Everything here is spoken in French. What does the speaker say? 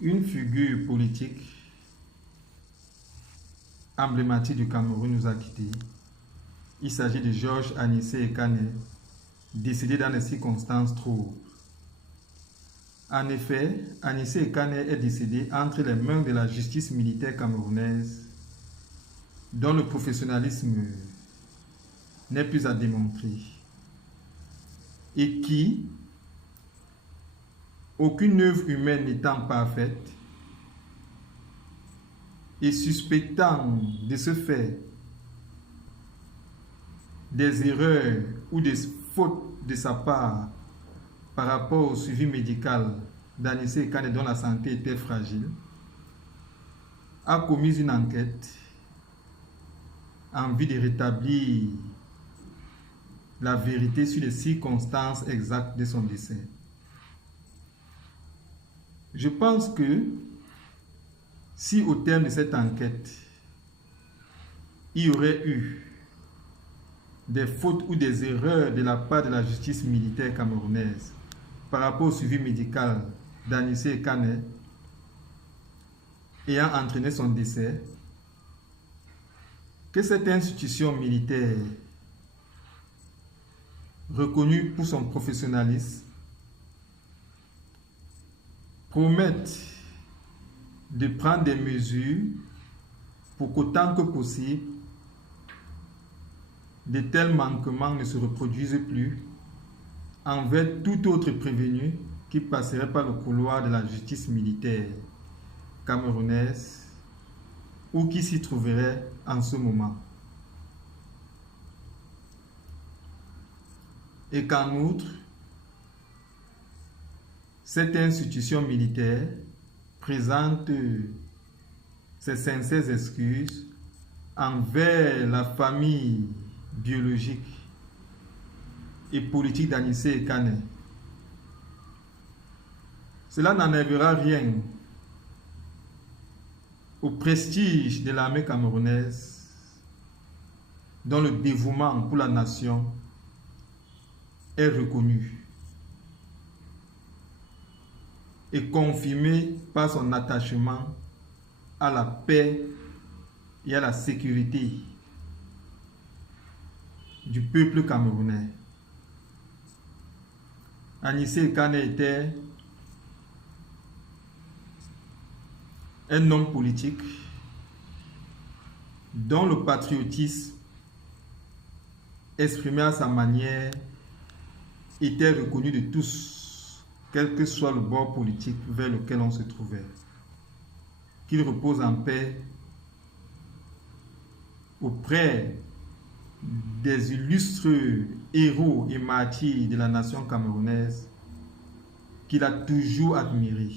Une figure politique emblématique du Cameroun nous a quittés. Il s'agit de Georges Anissé Ekane, décédé dans des circonstances troubles. En effet, Anissé Ekane est décédé entre les mains de la justice militaire camerounaise, dont le professionnalisme n'est plus à démontrer, et qui, aucune œuvre humaine n'étant parfaite, et suspectant de ce fait des erreurs ou des fautes de sa part par rapport au suivi médical d'Anissé Ekane dont la santé était fragile, a commis une enquête en vue de rétablir la vérité sur les circonstances exactes de son décès. Je pense que si au terme de cette enquête, il y aurait eu des fautes ou des erreurs de la part de la justice militaire camerounaise par rapport au suivi médical d'Anissé Ekane ayant entraîné son décès, que cette institution militaire reconnue pour son professionnalisme promette de prendre des mesures pour qu'autant que possible, de tels manquements ne se reproduisent plus envers tout autre prévenu qui passerait par le couloir de la justice militaire camerounaise ou qui s'y trouverait en ce moment. Et qu'en outre, cette institution militaire présente ses sincères excuses envers la famille biologique et politique d'Anissé Ekane. Cela n'enlèvera rien au prestige de l'armée camerounaise, dont le dévouement pour la nation est reconnu et confirmé par son attachement à la paix et à la sécurité du peuple camerounais. Anissé Ekane était un homme politique dont le patriotisme exprimé à sa manière était reconnu de tous, quel que soit le bord politique vers lequel on se trouvait. Qu'il repose en paix auprès des illustres héros et martyrs de la nation camerounaise qu'il a toujours admirés.